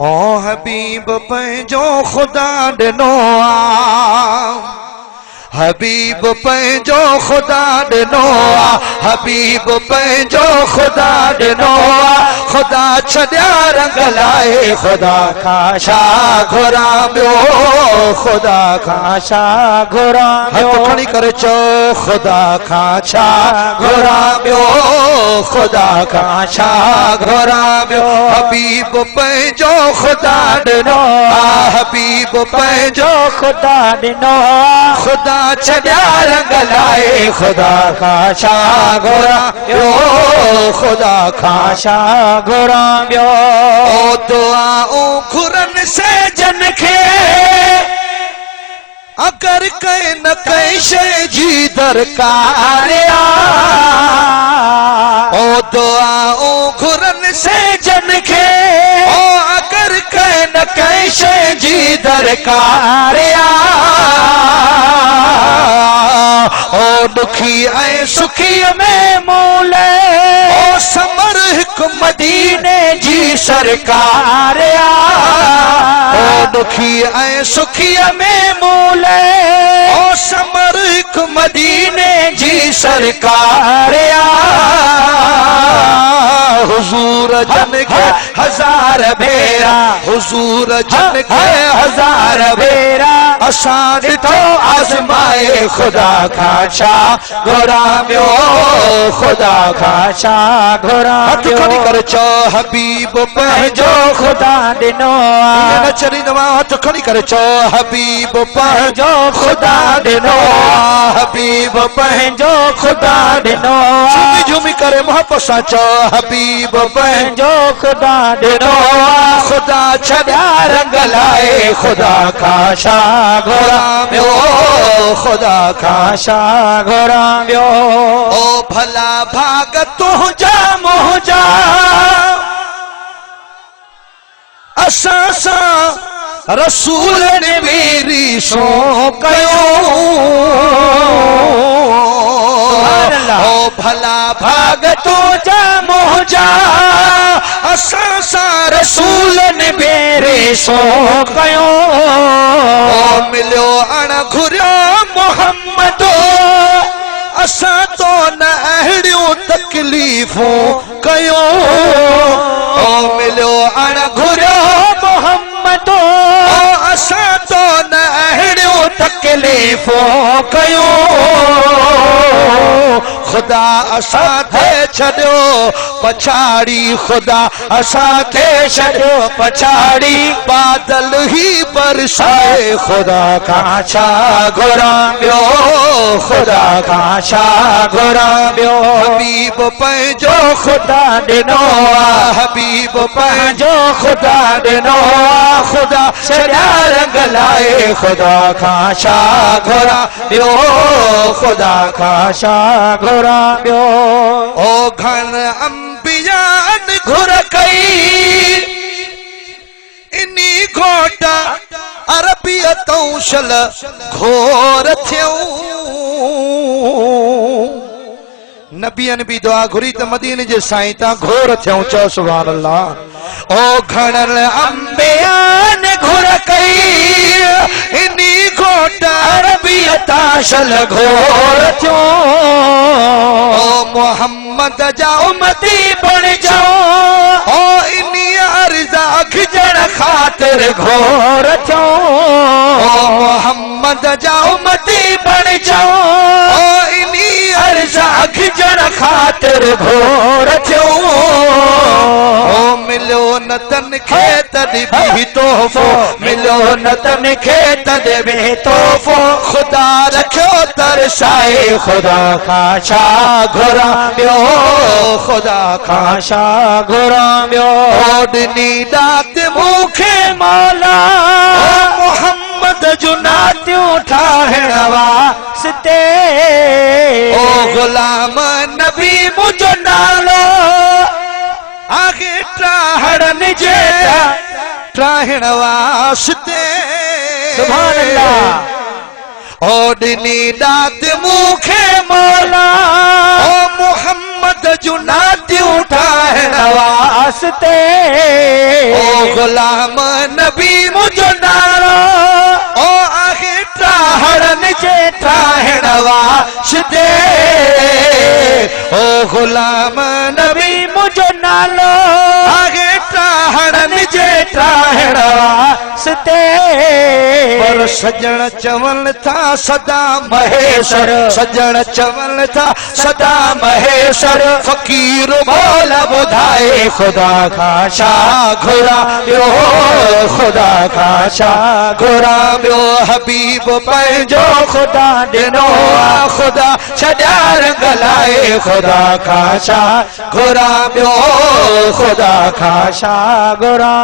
ओ हबीब पंहिंजो खुदा ॾिनो आ, हबीब पंहिंजो खुदा ॾिनो आ, हबीब पंहिंजो खुदा ॾिनो आ। खुदा छॾिया रंग लाए, खुदा खां छा घुरां ॿियो, खुदा खां छा घुरां ॿियो। हथ खणी करे चओ खुदा खां छा घुरां ॿियो, खुदा खां छा घुरां ॿियो। हबीब पंहिंजो खुदा ॾिनो आ, हबीब पंहिंजो खुदा ॾिनो आ। खुदा छॾिया रंग लाए, खुदा खां छा घुरां ॿियो, खुदा खां छा घुरां ॿियो। ओ दुआऊं घुरनि से जन खे अगर कंहिं न कंहिं शइ जी दरकार आ। ओ दुआऊं घुरनि से जन खे, ओ अगर कंहिं न कंहिं शइ जी दरकार आ। ओ दुखी ऐं सुखी में मूल, ओ समर हिकु मदीने जी सरकार आ। ओ दुखी ऐं सुखी में मूल, ओ समर हिकु मदीने जी सरकार आ। हुजूर जन खे हजार भेरा, हुजूर जन खे हजार भेरा, असां ॾिठो आज़माए, खुदा खां छा घुरां ॿियो, खुदा खां छा घुरां ॿियो। हथ खणी करे चओ हबीब पंहिंजो खुदा ॾिनो आ। न चरींदो हथ खणी करे चओ हबीब पंहिंजो खुदा ॾिनो आ, हबीब पंहिंजो खुदा ॾिनो आ। झूमी झूमी करे मोहब्बत सां चओ हबीब पंहिंजो खुदा ॾिनो आ। खुदा छॾिया रंग लाए, खुदा खां छा घुरां ॿियो, खुदा खां छा घुरां ॿियो। ओ भला भाग तुंहिंजा मुंहिंजा, असां सां रसूल ने भी रिशो कयो। ओ भला भाग तुंहिंजा मुंहिंजा, असां सां रसूल ने भी रिशो कयो। ओ मिलियो अण घुरियो मोहम्मद, असां तो न अहिड़ियूं तकलीफ़ूं कयो। ओ मिलियो अण घुरियो मोहम्मद, असां तो न अहिड़ियूं तकलीफ़ूं कयो। खुदा असां थे छॾियो पछाड़ी, खुदा असां थे छॾियो पछाड़ी, बादल ही बरसाए, खुदा खां छा घुरां ॿियो, खुदा खां छा घुरां ॿियो। हबीब पंहिंजो खुदा ॾिनो आ, हबीब पंहिंजो खुदा ॾिनो आ। खुदा छॾिया रंग लाए, खुदा खां छा घुरां ॿियो, खुदा खां छा घुरां ॿियो। ओ घण अंबिया घुर कई, इनी घोट अरबियत शल घोर थियूं। नबियन भी दुआ घुरी त मदीने जे साईं तां घोर थियूं, चओ सुभान अल्लाह। ओ घणन अंबियान घुर कई, इनी घोट अरबियत शल घोर थियूं। ओ मोहम्मद जा उम्मती बण जाओ, ओ इनी अर्ज़ा खिजण खातिर घोर थियूं। ओ मोहम्मद जा उम्मती बण जाओ, ओ इनी अर्ज़ा खिजण खातिर घोर थियूं। ओ मिलियो न तन खे तॾहिं बि तोहफ़ो, मिलियो न तन खे तॾहिं बि तोहफ़ो। खुदा रखियो तरसाए, खुदा खां छा घुरां ॿियो, खुदा खां छा घुरां ॿियो। ओ ॾिनी दात मूंखे मौला, मोहम्मद जूं नातियूं ठाहिण वास्ते। ओ गुलाम नबी मुंहिंजो नालो आगे ठाहड़नि जे ठाहिण वास्ते। सुभान अल्लाह। ओ ॾिनी दात मूंखे मौला, ओ मोहम्मद मोहम्मद जुनातियूं ठाहिण वास्ते ओ गुलाम नबी मुंहिंजो नालो ओ आहे ठाहणनि जे ठाहिण वास्ते ओ गुलाम नबी मुंहिंजो नालो आहे ठाहणनि जे ठाहिण वास्ते पर सजण चवनि था सदा महेश्वर सजण चवनि था सदा महेश्वर फ़कीर बोल ॿुधाए ख़ुदा खां छा घुरां ॿियो ख़ुदा खां छा घुरां ॿियो हबीब पंहिंजो ख़ुदा ॾिनो आहे ख़ुदा छॾिया रंग लाइ ख़ुदा खां छा घुरां ॿियो ख़ुदा खां छा घुरां